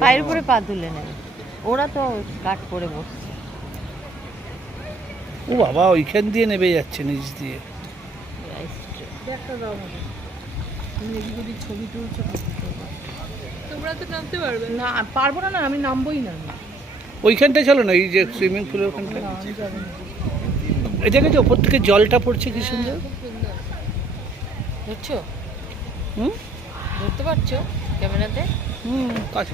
পায়ের উপরে পা তুলে নেবে, ওরা তো কাট করে বসছে। ও বাবা, ওইখান দিয়ে নেমে যাচ্ছে নিচ দিয়ে। ছবি তুলছো, তোমরা তো নামতে পারবে না। পারবো না, আমি নামবোই না। ওইখানটায় চলো না, এই যে সুইমিং পুলের ওখানটা। এই দেখেছো ওপর থেকে জলটা পড়ছে কি সুন্দর। বুঝছো? হুম ধরতে পারছো ক্যামেরাতে? কাছে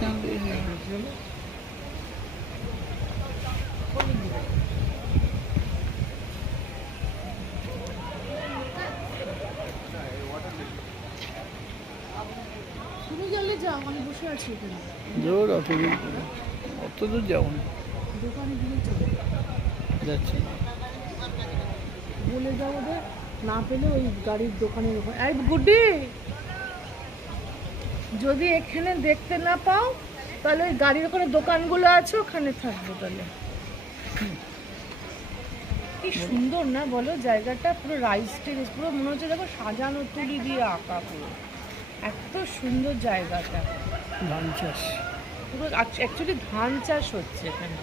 তুমি গেলে যাও, আমি বসে আছি এখানে। জোর অত দূর যাবো না, দোকানে গিয়ে চলো, যাচ্ছি। বলে যাও ওদের, না পেলে ওই গাড়ির দোকানের ওখানে। এই গুড্ডি, যদি এখানে দেখতে না পাও তাহলে ওই গাড়ির ওখানে দোকানগুলো আছে, ওখানে থাকবো তাহলে। কি সুন্দর না বলো জায়গাটা, পুরো রাইস টেরিস, পুরো মনে হচ্ছে দেখো সাজানো তুলি দিয়ে আঁকা, পুরো এত সুন্দর জায়গাটা। ধান চাষ পুরো অ্যাকচুয়ালি ধান চাষ হচ্ছে এখানে।